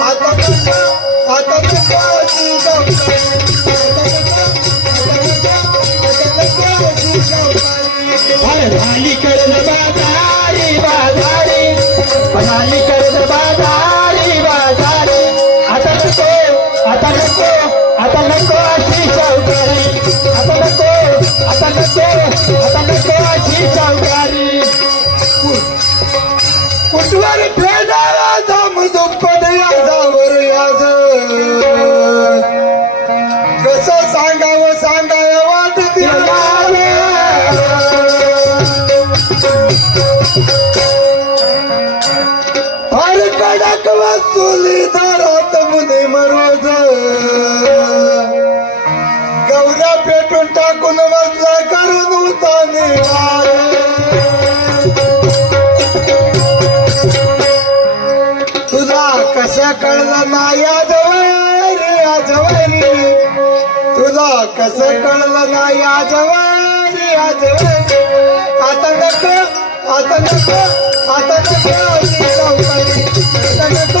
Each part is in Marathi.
आता कुठवर फेडारा जाम दुप्पट याजावर याज. कस सांगावं सांगाय वाटते फार कडक वसुली दारात मुने मरोज. गौऱ्या पेटून टाकून वजला करून उताने वार. कसा कळला नाया जवारिया आजवारी तुला कस कळलं नाया जवारिया आजवारी आता नको आता नको आता नको आता नको.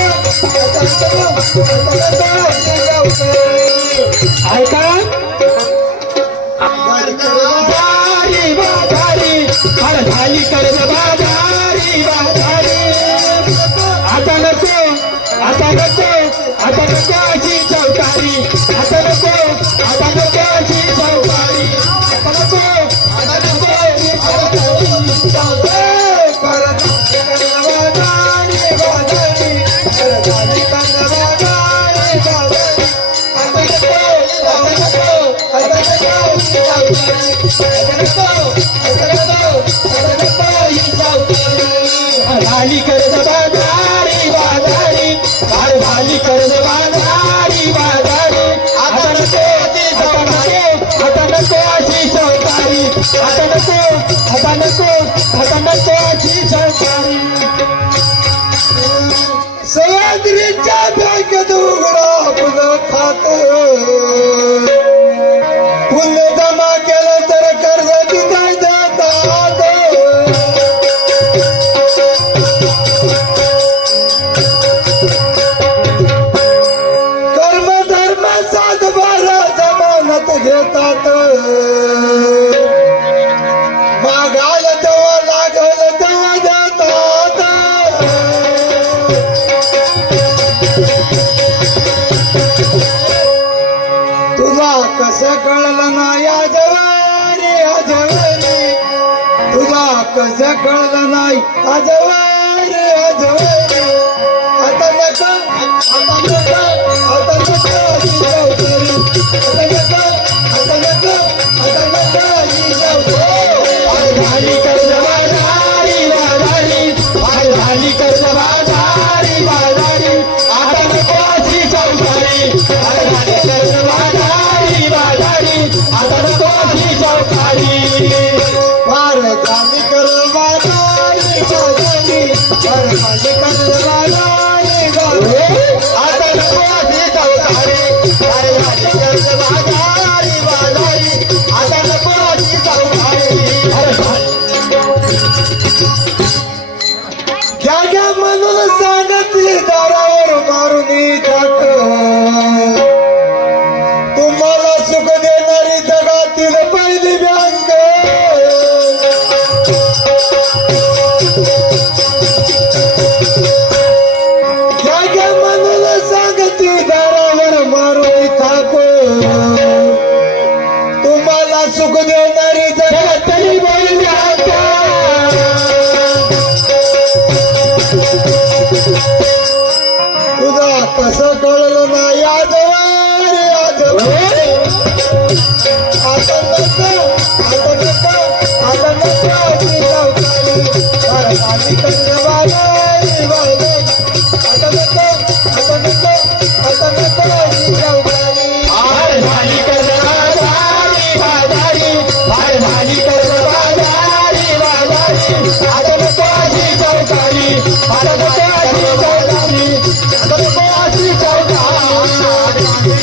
सावकारी आता नको आता नको ही सावकारी आता नको आता नको ही सावकारी परत वादानी वादानी परदानी वादानी वादानी आता नको आता नको आता नको ही सावकारी मादरीच्या बँकेत उघडा आपलं खातं तुझा कसं कळलं ना या जवारी अजवारी तुझा नाही अजवारी अजवारी आता आता नका आता नका झाली आज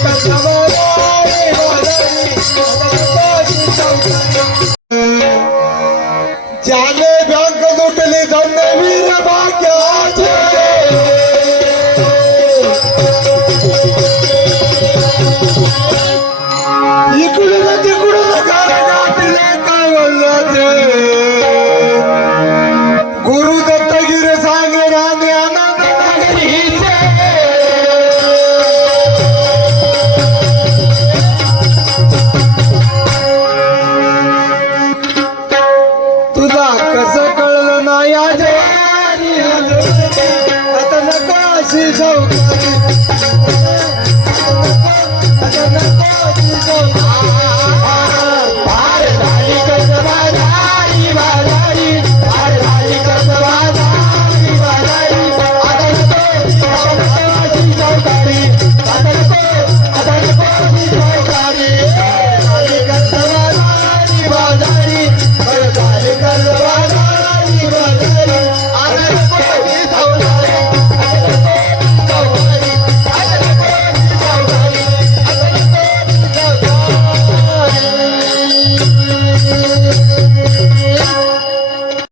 Tá तुला कस कळलं ना या आता नको अशी जाऊ.